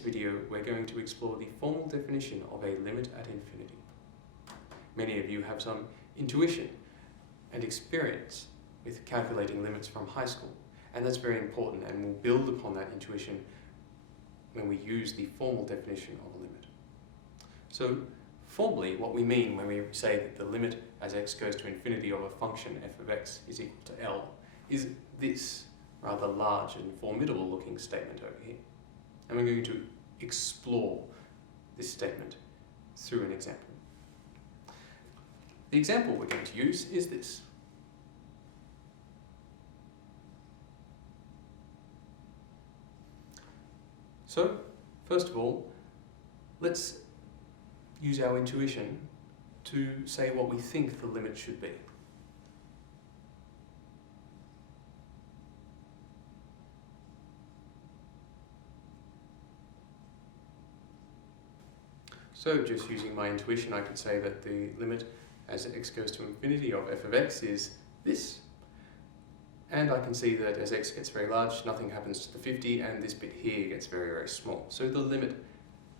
video, we're going to explore the formal definition of a limit at infinity. Many of you have some intuition and experience with calculating limits from high school, and that's very important, and we'll build upon that intuition when we use the formal definition of a limit. So, formally, what we mean when we say that the limit as x goes to infinity of a function f of x is equal to L is this rather large and formidable looking statement over here. And we're going to explore this statement through an example. The example we're going to use is this. So, first of all, let's use our intuition to say what we think the limit should be. So, just using my intuition, I could say that the limit as x goes to infinity of f of x is this. And I can see that as x gets very large, nothing happens to the 50, and this bit here gets very, very small. So the limit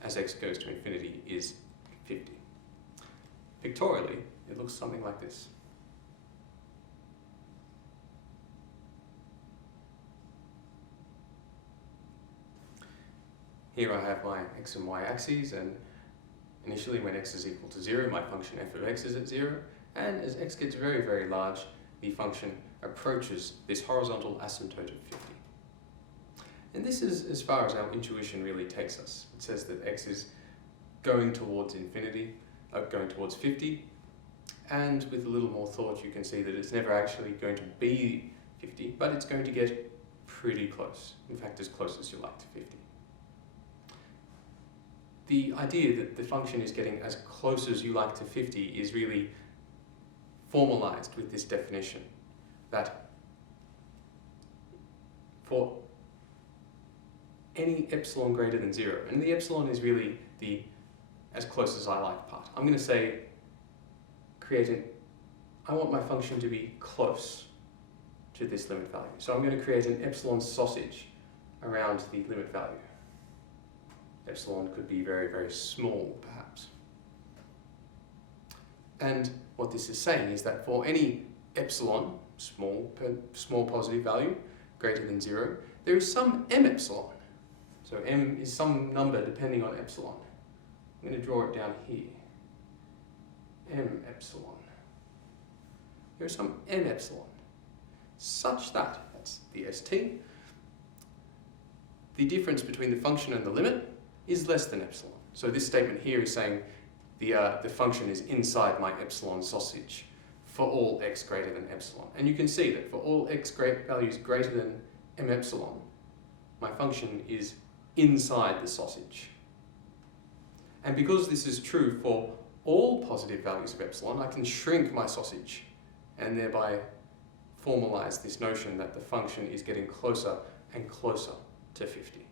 as x goes to infinity is 50. Pictorially, it looks something like this. Here I have my x and y axes, and initially when x is equal to 0, my function f of x is at 0, and as x gets very, very large, the function approaches this horizontal asymptote of 50. And this is as far as our intuition really takes us. It says that x is going towards infinity, going towards 50, and with a little more thought you can see that it's never actually going to be 50, but it's going to get pretty close. In fact, as close as you like to 50. The idea that the function is getting as close as you like to 50 is really formalized with this definition, that for any epsilon greater than 0, and the epsilon is really the as close as I like part. I'm going to say, I want my function to be close to this limit value. So I'm going to create an epsilon sausage around the limit value. Epsilon could be very, very small, perhaps. And what this is saying is that for any epsilon, small positive value, greater than 0, there is some m epsilon. So m is some number depending on epsilon. I'm going to draw it down here. M epsilon. There is some m epsilon, such that, that's the st, the difference between the function and the limit is less than epsilon. So this statement here is saying the function is inside my epsilon sausage for all x greater than epsilon. And you can see that for all x values greater than m epsilon, my function is inside the sausage. And because this is true for all positive values of epsilon, I can shrink my sausage and thereby formalize this notion that the function is getting closer and closer to 50.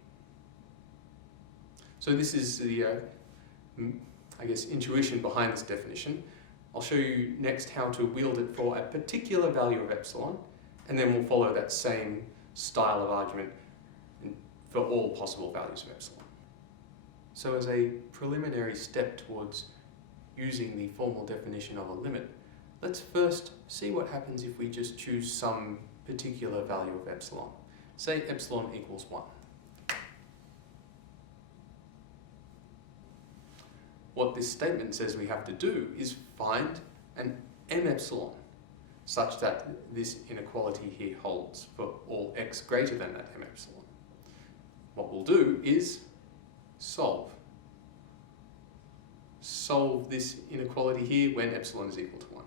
So this is the, I guess, intuition behind this definition. I'll show you next how to wield it for a particular value of epsilon, and then we'll follow that same style of argument for all possible values of epsilon. So as a preliminary step towards using the formal definition of a limit, let's first see what happens if we just choose some particular value of epsilon. Say epsilon equals 1. What this statement says we have to do is find an m epsilon such that this inequality here holds for all x greater than that m epsilon. What we'll do is solve this inequality here when epsilon is equal to 1.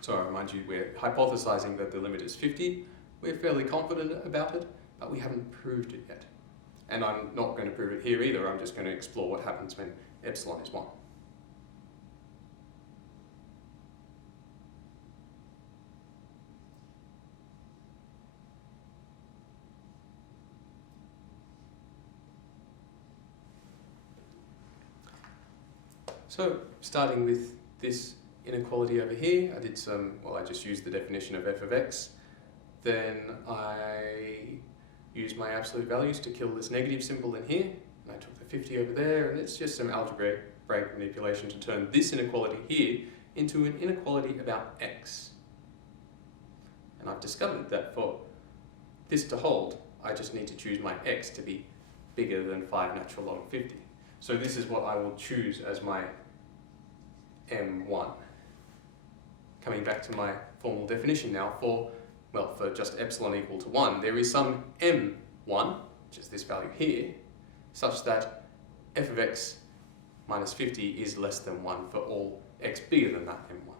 So I remind you, we're hypothesizing that the limit is 50. We're fairly confident about it, but we haven't proved it yet. And I'm not going to prove it here either, I'm just going to explore what happens when epsilon is 1. So, starting with this inequality over here, I just used the definition of f of x. then I use my absolute values to kill this negative symbol in here, and I took the 50 over there, and it's just some algebraic manipulation to turn this inequality here into an inequality about x. And I've discovered that for this to hold, I just need to choose my x to be bigger than 5 natural log 50. So this is what I will choose as my M1. Coming back to my formal definition now, for just epsilon equal to 1, there is some M1, which is this value here, such that f of x minus 50 is less than 1 for all x bigger than that M1.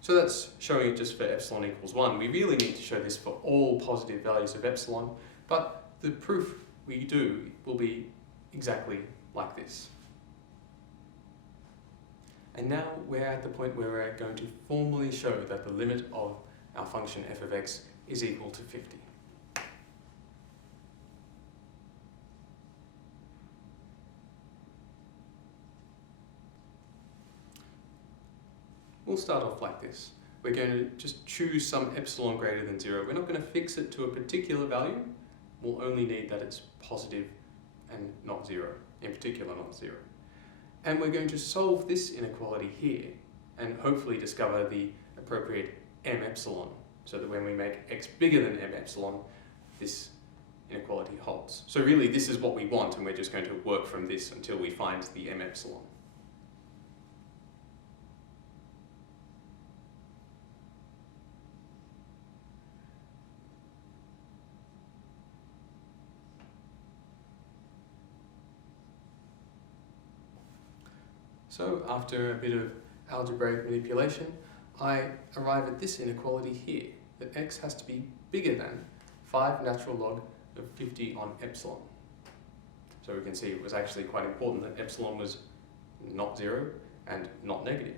So that's showing it just for epsilon equals 1. We really need to show this for all positive values of epsilon, but the proof we do will be exactly like this. And now we're at the point where we're going to formally show that the limit of our function f of x is equal to 50. We'll start off like this. We're going to just choose some epsilon greater than 0. We're not going to fix it to a particular value. We'll only need that it's positive and not 0, in particular not 0. And we're going to solve this inequality here and hopefully discover the appropriate m epsilon, so that when we make x bigger than m epsilon, this inequality holds. So really this is what we want, and we're just going to work from this until we find the m epsilon. So after a bit of algebraic manipulation, I arrive at this inequality here, that x has to be bigger than 5 natural log of 50 on epsilon. So we can see it was actually quite important that epsilon was not 0 and not negative.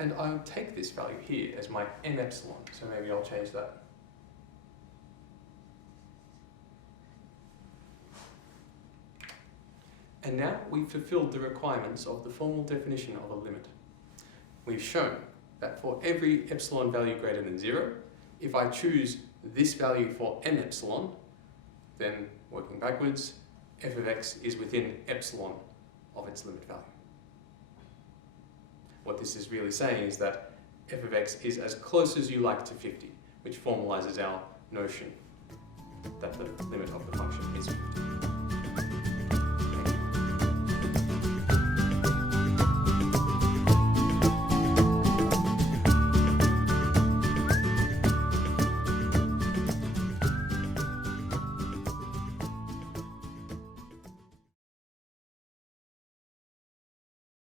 And I'll take this value here as my m epsilon, so maybe I'll change that. And now we've fulfilled the requirements of the formal definition of a limit. We've shown that for every epsilon value greater than 0, if I choose this value for m epsilon, then working backwards, f of x is within epsilon of its limit value. What this is really saying is that f of x is as close as you like to 50, which formalizes our notion that the limit of the function is 50.